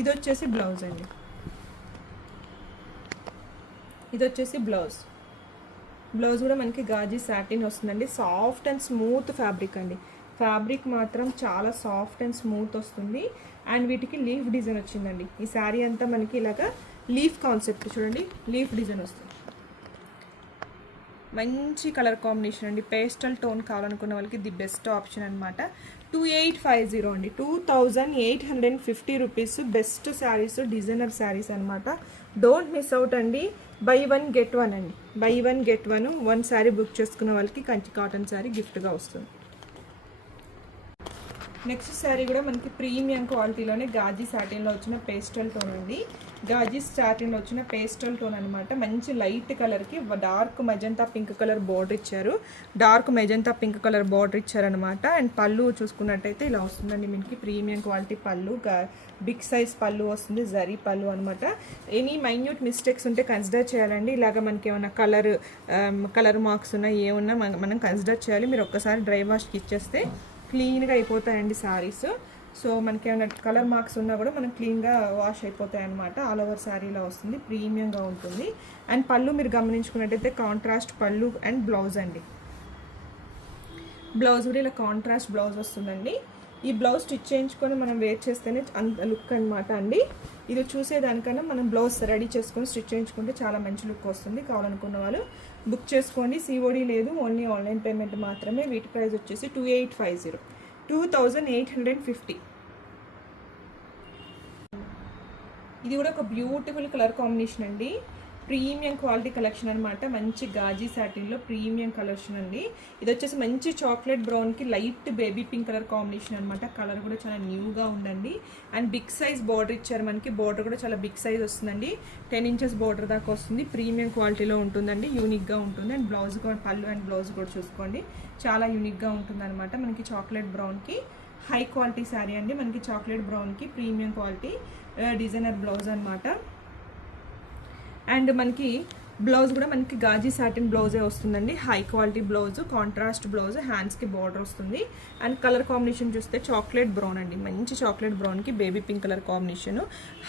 ఇది వచ్చేసి బ్లౌజ్ అండి. ఇది వచ్చేసి బ్లౌజ్ కూడా మనకి గాజీ సాటిన్ వస్తుందండి. సాఫ్ట్ అండ్ స్మూత్ ఫ్యాబ్రిక్ అండి. ఫ్యాబ్రిక్ మాత్రం చాలా సాఫ్ట్ అండ్ స్మూత్ వస్తుంది. అండ్ వీటికి లీఫ్ డిజైన్ వచ్చిందండి. ఈ శారీ అంతా మనకి ఇలాగా లీఫ్ కాన్సెప్ట్ చూడండి. లీఫ్ డిజైన్ వస్తుంది. మంచి కలర్ కాంబినేషన్ అండి. పేస్టల్ టోన్ కావాలనుకున్న వాళ్ళకి ది బెస్ట్ ఆప్షన్ అనమాట. 2850 అండి. 2850 rupees. Best saris, designer saris అనమాట. డోంట్ మిస్ అవుట్ అండి. బై 1 get 1 అండి. బై 1 get 1 శారీ బుక్ చేసుకున్న వాళ్ళకి కంచి కాటన్ శారీ గిఫ్ట్గా వస్తుంది. నెక్స్ట్ శారీ కూడా మనకి ప్రీమియం క్వాలిటీలోనే గాజీ సాటిన్లో వచ్చిన పేస్టల్ టోన్ అండి. గాజీ సాటిన్లో వచ్చిన పేస్టల్ టోన్ అనమాట. మంచి లైట్ కలర్కి dark magenta pink colour border ఇచ్చారు. Dark magenta pink colour border ఇచ్చారనమాట. అండ్ పళ్ళు చూసుకున్నట్టయితే ఇలా వస్తుందండి. మీకు premium quality pallu, big size pallu వస్తుంది, జరీ పళ్ళు అనమాట. ఎనీ మైన్యూట్ మిస్టేక్స్ ఉంటే కన్సిడర్ చేయాలండి. ఇలాగ మనకి ఏమైనా కలర్ మార్క్స్ ఉన్నా ఏమన్నా మనం కన్సిడర్ చేయాలి. మీరు ఒక్కసారి డ్రై వాష్కి ఇచ్చేస్తే క్లీన్గా అయిపోతాయండి శారీస్. సో మనకి ఏమైనా కలర్ మార్క్స్ ఉన్నా కూడా మనం క్లీన్గా వాష్ అయిపోతాయి అనమాట. ఆల్ ఓవర్ శారీలా వస్తుంది, ప్రీమియంగా ఉంటుంది. అండ్ పళ్ళు మీరు గమనించుకున్నట్టయితే కాంట్రాస్ట్ పళ్ళు అండ్ బ్లౌజ్ అండి. బ్లౌజ్ కూడా ఇలా కాంట్రాస్ట్ బ్లౌజ్ వస్తుందండి. ఈ బ్లౌజ్ స్టిచ్ చేయించుకొని మనం వేర్ చేస్తేనే అంత లుక్ అనమాట అండి. ఇది చూసేదానికన్నా మనం బ్లౌజ్ రెడీ చేసుకొని స్టిచ్ చేయించుకుంటే చాలా మంచి లుక్ వస్తుంది. కావాలనుకున్న వాళ్ళు బుక్ చేసుకోండి. సిఓడి లేదు, ఓన్లీ ఆన్లైన్ పేమెంట్ మాత్రమే. వీటి ప్రైస్ వచ్చేసి 2850, 2850. ఇది కూడా ఒక బ్యూటిఫుల్ కలర్ కాంబినేషన్ అండి. ప్రీమియం క్వాలిటీ కలెక్షన్ అనమాట. మంచి గాజీ సాటిన్లో ప్రీమియం కలెక్షన్ అండి. ఇది వచ్చేసి మంచి చాక్లెట్ బ్రౌన్కి light baby pink colour combination అనమాట. కలర్ కూడా చాలా న్యూగా ఉందండి. అండ్ బిగ్ సైజ్ బార్డర్ ఇచ్చారు మనకి. బార్డర్ కూడా చాలా బిగ్ సైజ్ వస్తుందండి. 10 ఇంచెస్ బార్డర్ దాకా వస్తుంది. ప్రీమియం క్వాలిటీలో ఉంటుందండి. యూనిక్గా ఉంటుంది. అండ్ బ్లౌజ్ కూడా, పళ్ళు అండ్ బ్లౌజ్ కూడా చూసుకోండి, చాలా యూనిక్గా ఉంటుంది అనమాట. మనకి చాక్లెట్ బ్రౌన్కి హై క్వాలిటీ శారీ అండి. మనకి చాక్లెట్ బ్రౌన్కి ప్రీమియం క్వాలిటీ డిజైనర్ బ్లౌజ్ అనమాట. అండ్ మనకి బ్లౌజ్ కూడా మనకి గాజీ సాటిన్ బ్లౌజే వస్తుందండి. High quality blouse, contrast blouse, హ్యాండ్స్కి బార్డర్ వస్తుంది. అండ్ కలర్ కాంబినేషన్ చూస్తే చాక్లెట్ బ్రౌన్ అండి. మంచి చాక్లెట్ బ్రౌన్కి baby pink colour combination.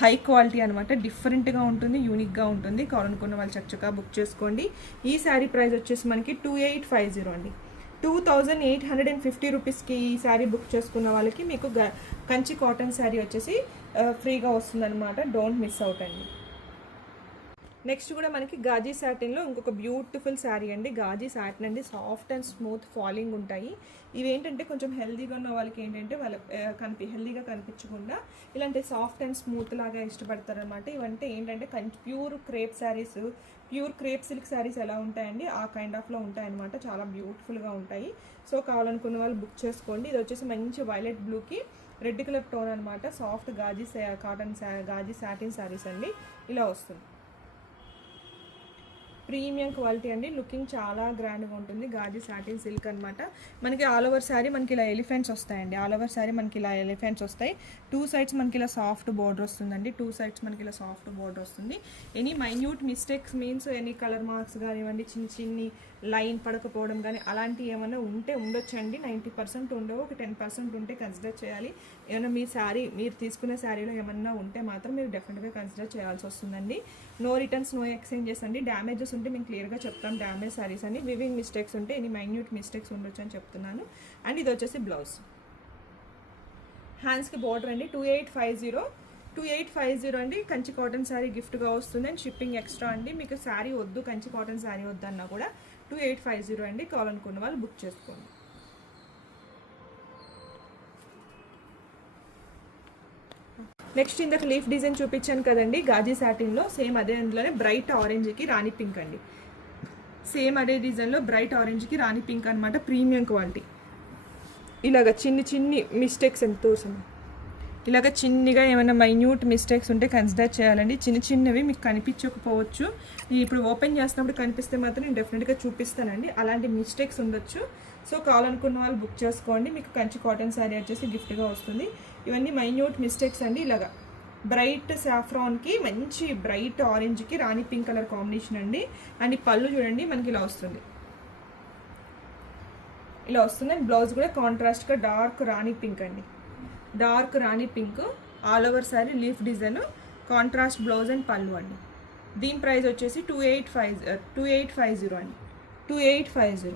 High quality అనమాట. డిఫరెంట్గా ఉంటుంది, యూనిక్గా ఉంటుంది. కావాలనుకున్న వాళ్ళు చక్కగా బుక్ చేసుకోండి. ఈ శారీ ప్రైస్ వచ్చేసి మనకి 2850 అండి. 2850 రూపీస్కి ఈ శారీ బుక్ చేసుకున్న వాళ్ళకి మీకు కంచి కాటన్ శారీ వచ్చేసి ఫ్రీగా వస్తుందన్నమాట. డోంట్ మిస్ అవుట్ అండి. నెక్స్ట్ కూడా మనకి గాజీ సాటిన్లో ఇంకొక బ్యూటిఫుల్ శారీ అండి. గాజీ సాటిన్ అండి. సాఫ్ట్ అండ్ స్మూత్ ఫాలింగ్ ఉంటాయి. ఇవేంటంటే కొంచెం హెల్దీగా ఉన్న వాళ్ళకి ఏంటంటే వాళ్ళ హెల్దీగా కనిపించకుండా ఇలాంటి సాఫ్ట్ అండ్ స్మూత్ లాగా ఇష్టపడతారనమాట. ఇవంటే ఏంటంటే pure crepe saris, pure crepe silk saris ఎలా ఉంటాయండి ఆ కైండ్ ఆఫ్లో ఉంటాయన్నమాట. చాలా బ్యూటిఫుల్గా ఉంటాయి. సో కావాలనుకున్న వాళ్ళు బుక్ చేసుకోండి. ఇది వచ్చేసి మంచి వైలెట్ బ్లూకి రెడ్ కలర్ టోన్ అనమాట. Soft gaji cotton gaji satin sarees అండి. ఇలా వస్తుంది. ప్రీమియం క్వాలిటీ అండి. లుకింగ్ చాలా గ్రాండ్గా ఉంటుంది. గాజీ సాటిన్ సిల్క్ అనమాట. మనకి ఆల్ ఓవర్ శారీ మనకి ఇలా ఎలిఫెంట్స్ వస్తాయండి. ఆల్ ఓవర్ శారీ మనకి ఇలా ఎలిఫెంట్స్ వస్తాయి. 2 సైడ్స్ మనకి ఇలా సాఫ్ట్ బోర్డర్ వస్తుందండి. 2 సైడ్స్ మనకి ఇలా సాఫ్ట్ బోర్డర్ వస్తుంది. Any minute mistakes means any colour marks కానివ్వండి, చిన్ని లైన్ పడకపోవడం కానీ అలాంటివి ఏమైనా ఉంటే ఉండొచ్చండి. 90% ఉండవు, ఒక 10% ఉంటే కన్సిడర్ చేయాలి. ఏమైనా మీరు తీసుకునే శారీలో ఏమన్నా ఉంటే మాత్రం మీరు డెఫినెట్గా కన్సిడర్ చేయాల్సి వస్తుందండి. నో రిటర్న్స్, నో ఎక్స్చేంజెస్ అండి. డ్యామేజెస్ ఉంటే మేము క్లియర్గా చెప్తాం. డ్యామేజ్ శారీస్ అని, వివింగ్ మిస్టేక్స్ ఉంటే ఎనీ మైన్యూట్ మిస్టేక్స్ ఉండొచ్చు అని చెప్తున్నాను. అండ్ ఇది వచ్చేసి బ్లౌజ్. హ్యాండ్స్కి బార్డర్ అండి. 2850 అండి. కంచి కాటన్ శారీ గిఫ్ట్గా వస్తుంది. అండ్ షిప్పింగ్ ఎక్స్ట్రా అండి. మీకు శారీ వద్దు, కంచి కాటన్ శారీ వద్దన్నా కూడా 2850 అండి. కావాలనుకున్న వాళ్ళు బుక్ చేసుకోండి. నెక్స్ట్ ఇందాక లీఫ్ డిజైన్ చూపించాను కదండి గాజీ సాటిన్లో. సేమ్ అదే అందులోనే బ్రైట్ ఆరెంజ్కి రాణి పింక్ అండి. సేమ్ అదే డిజైన్లో బ్రైట్ ఆరెంజ్కి రాణి పింక్ అనమాట. Premium quality. ఇలాగ చిన్ని మిస్టేక్స్ ఇలాగ చిన్నగా ఏమైనా మైన్యూట్ మిస్టేక్స్ ఉంటే కన్సిడర్ చేయాలండి. చిన్నవి మీకు కనిపించకపోవచ్చు. ఇప్పుడు ఓపెన్ చేసినప్పుడు కనిపిస్తే మాత్రం నేను డెఫినెట్గా చూపిస్తానండి. అలాంటి మిస్టేక్స్ ఉండొచ్చు. సో కావాలనుకున్న వాళ్ళు బుక్ చేసుకోండి. మీకు కంచి కాటన్ శారీ వచ్చేసి గిఫ్ట్గా వస్తుంది. ఇవన్నీ మైన్యూట్ మిస్టేక్స్ అండి. ఇలాగా బ్రైట్ సాఫ్రాన్కి మంచి బ్రైట్ ఆరెంజ్కి రాణి పింక్ కలర్ కాంబినేషన్ అండి. అండ్ ఈ పళ్ళు చూడండి మనకి ఇలా వస్తుంది. అండ్ బ్లౌజ్ కూడా కాంట్రాస్ట్గా డార్క్ రాణి పింక్ అండి. Dark Rani pink all over sari leaf design, contrast blouse and పళ్ళు అండి. దీని ప్రైస్ వచ్చేసి 2850 అండి. 2850.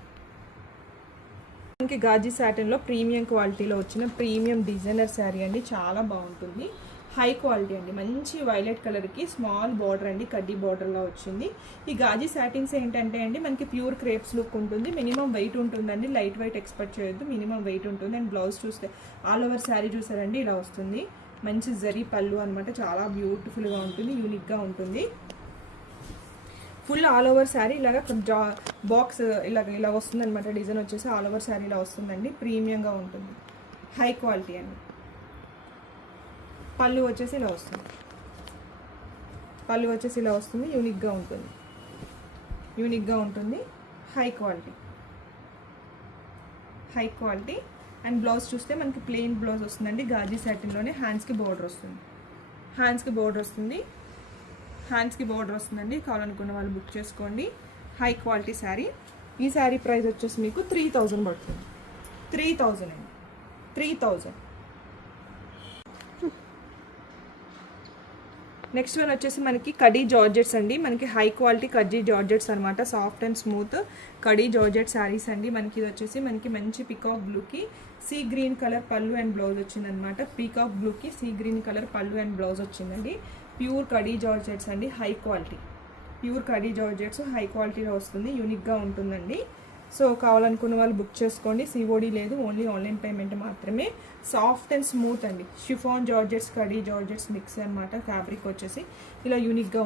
మనకి గాజీ సాటిన్లో ప్రీమియం క్వాలిటీలో వచ్చిన ప్రీమియం డిజైనర్ శారీ అండి. చాలా బాగుంటుంది. హై క్వాలిటీ అండి. మంచి వైలెట్ కలర్కి స్మాల్ బార్డర్ అండి, కడ్డీ బార్డర్లో వచ్చింది. ఈ గాజీ సాటిన్స్ ఏంటంటే అండి మనకి ప్యూర్ క్రేప్స్ లుక్ ఉంటుంది. మినిమం వెయిట్ ఉంటుందండి. లైట్ వెయిట్ ఎక్స్పెక్ట్ చేయొద్దు, మినిమం వెయిట్ ఉంటుంది. అండ్ బ్లౌజ్ చూస్తే ఆల్ ఓవర్ శారీ చూసారండి ఇలా వస్తుంది. మంచి జరీ పళ్ళు అనమాట. చాలా బ్యూటిఫుల్గా ఉంటుంది, యూనిక్గా ఉంటుంది. ఫుల్ ఆల్ ఓవర్ శారీ ఇలాగ బాక్స్ ఇలా వస్తుంది అనమాట. డిజైన్ వచ్చేసి ఆల్ ఓవర్ శారీ ఇలా వస్తుందండి. ప్రీమియంగా ఉంటుంది. హై క్వాలిటీ అండి. పళ్ళు వచ్చేసి ఇలా వస్తుంది. పళ్ళు వచ్చేసి ఇలా వస్తుంది, యూనిక్గా ఉంటుంది. హై క్వాలిటీ అండ్ బ్లౌజ్ చూస్తే మనకి ప్లెయిన్ బ్లౌజ్ వస్తుందండి, గాజీ సాటిన్లోనే. హ్యాండ్స్కి బోర్డర్ వస్తుందండి. కావాలనుకున్న వాళ్ళు బుక్ చేసుకోండి. High quality sari. ఈ శారీ ప్రైస్ వచ్చేసి మీకు 3000 పడుతుంది. 3000 అండి, 3000. నెక్స్ట్ వన్ వచ్చేసి మనకి కడీ జార్జెట్స్ అండి. మనకి హై క్వాలిటీ కడీ జార్జెట్స్ అనమాట. Soft and smooth khadi georgette saris అండి. మనకి ఇది వచ్చేసి మనకి మంచి పికాక్ బ్లూకి సీ గ్రీన్ కలర్ పళ్ళు అండ్ బ్లౌజ్ వచ్చిందనమాట. పీకాక్ బ్లూకి సీ గ్రీన్ కలర్ పళ్ళు అండ్ బ్లౌజ్ వచ్చిందండి. ప్యూర్ కడీ జార్జెట్స్ అండి, high quality. Pure khadi georgettes high క్వాలిటీలో వస్తుంది, యూనిక్గా ఉంటుందండి. సో కావాలనుకున్న వాళ్ళు బుక్ చేసుకోండి. సిఓడి లేదు, ఓన్లీ ఆన్లైన్ పేమెంట్ మాత్రమే. సాఫ్ట్ అండ్ స్మూత్ అండి. Chiffon georgettes khadi georgettes mix అనమాట. ఫ్యాబ్రిక్ వచ్చేసి ఇలా యూనిక్గా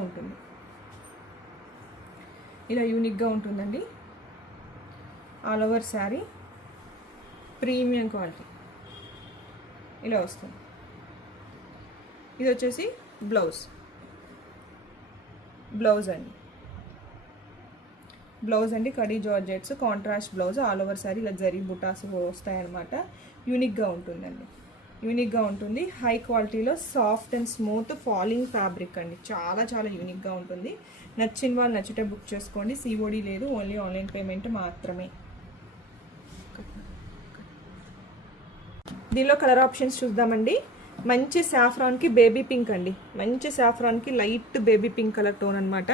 ఉంటుందండి. All over sari premium quality ఇలా వస్తుంది. ఇది వచ్చేసి బ్లౌజ్ అండి. Khadi georgettes contrast blouse. All over sari ఇలా జరీ బుటాస్ వస్తాయన్నమాట. యూనిక్గా ఉంటుంది. హై క్వాలిటీలో soft and smooth falling fabric అండి. చాలా చాలా యూనిక్గా ఉంటుంది. నచ్చిన వాళ్ళు నచ్చితే బుక్ చేసుకోండి. సిఓడి లేదు, ఓన్లీ ఆన్లైన్ పేమెంట్ మాత్రమే. దీనిలో కలర్ ఆప్షన్స్ చూద్దామండి. మంచి సాఫ్రాన్కి బేబీ పింక్ అండి. Light baby pink colour tone అనమాట.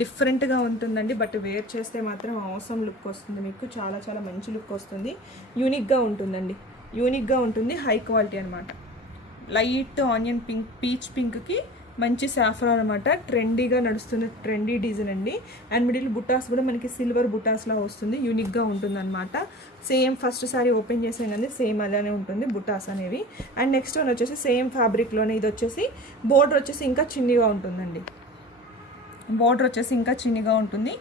డిఫరెంట్గా ఉంటుందండి, బట్ వేర్ చేస్తే మాత్రం అవసరం లుక్ వస్తుంది మీకు. చాలా చాలా మంచి లుక్ వస్తుంది. యూనిక్గా ఉంటుంది. హై క్వాలిటీ అనమాట. లైట్ ఆనియన్ పింక్, పీచ్ పింక్కి మంచి సాఫ్రాన్ అనమాట. ట్రెండీగా నడుస్తున్న ట్రెండీ డిజైన్ అండి. అండ్ మిడిల్ బుటాస్ కూడా మనకి సిల్వర్ బుటాస్లా వస్తుంది, యూనిక్గా ఉంటుంది అనమాట. సేమ్ ఫస్ట్ సారీ ఓపెన్ చేసాం కానీ సేమ్ అలానే ఉంటుంది బుటాస్ అనేవి. అండ్ నెక్స్ట్ వన్ వచ్చేసి సేమ్ ఫ్యాబ్రిక్లోనే ఇది వచ్చేసి బోర్డర్ వచ్చేసి ఇంకా చిన్నగా ఉంటుందండి.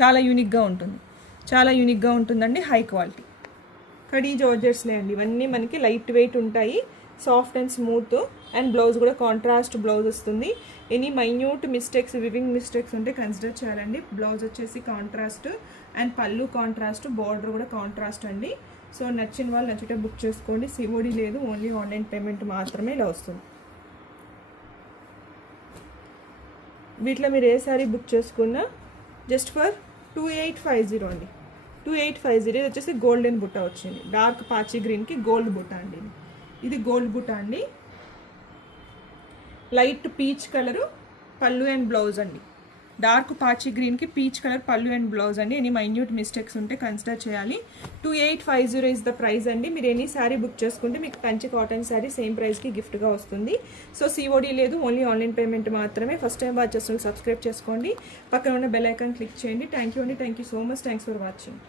చాలా యూనిక్గా ఉంటుందండి. హై క్వాలిటీ కడీ జార్జెట్స్లే అండి. ఇవన్నీ మనకి లైట్ వెయిట్ ఉంటాయి, soft and smooth. And blouse కూడా కాంట్రాస్ట్ బ్లౌజ్ వస్తుంది. Any minute mistakes, weaving mistakes ఉంటే కన్సిడర్ చేయాలండి. బ్లౌజ్ వచ్చేసి కాంట్రాస్ట్ అండ్ పళ్ళు కాంట్రాస్ట్, బార్డర్ కూడా కాంట్రాస్ట్ అండి. సో నచ్చిన వాళ్ళు నచ్చితే బుక్ చేసుకోండి. సిఓడి లేదు, ఓన్లీ ఆన్లైన్ పేమెంట్ మాత్రమే ఇలా వస్తుంది. వీటిలో మీరు ఏ సారీ బుక్ చేసుకున్నా జస్ట్ ఫర్ 2850 అండి. 2850. ఇది వచ్చేసి గోల్డెన్ బుట్ట వచ్చింది. డార్క్ పాచి గ్రీన్కి గోల్డ్ బుట్ట అండి. ఇది గోల్డ్ బుట్ట అండి. లైట్ పీచ్ కలరు పళ్ళు అండ్ బ్లౌజ్ అండి. డార్క్ పాచి గ్రీన్కి పీచ్ కలర్ పళ్ళు అండ్ బ్లౌజ్ అండి. ఎనీ మైన్యూట్ మిస్టేక్స్ ఉంటే కన్సిడర్ చేయాలి. 2850 ఇస్ ద ప్రైస్ అండి. మీరు ఎనీ శారీ బుక్ చేసుకుంటే మీకు కంచి కాటన్ శారీ సేమ్ ప్రైస్కి గిఫ్ట్గా వస్తుంది. సో సిఓడి లేదు, ఓన్లీ ఆన్లైన్ పేమెంట్ మాత్రమే. ఫస్ట్ టైం వాచ్ చేస్తున్న సబ్స్క్రైబ్ చేసుకోండి. పక్కన ఉన్న బెల్ ఐకాన్ క్లిక్ చేయండి. Thank you so much. Thanks for watching.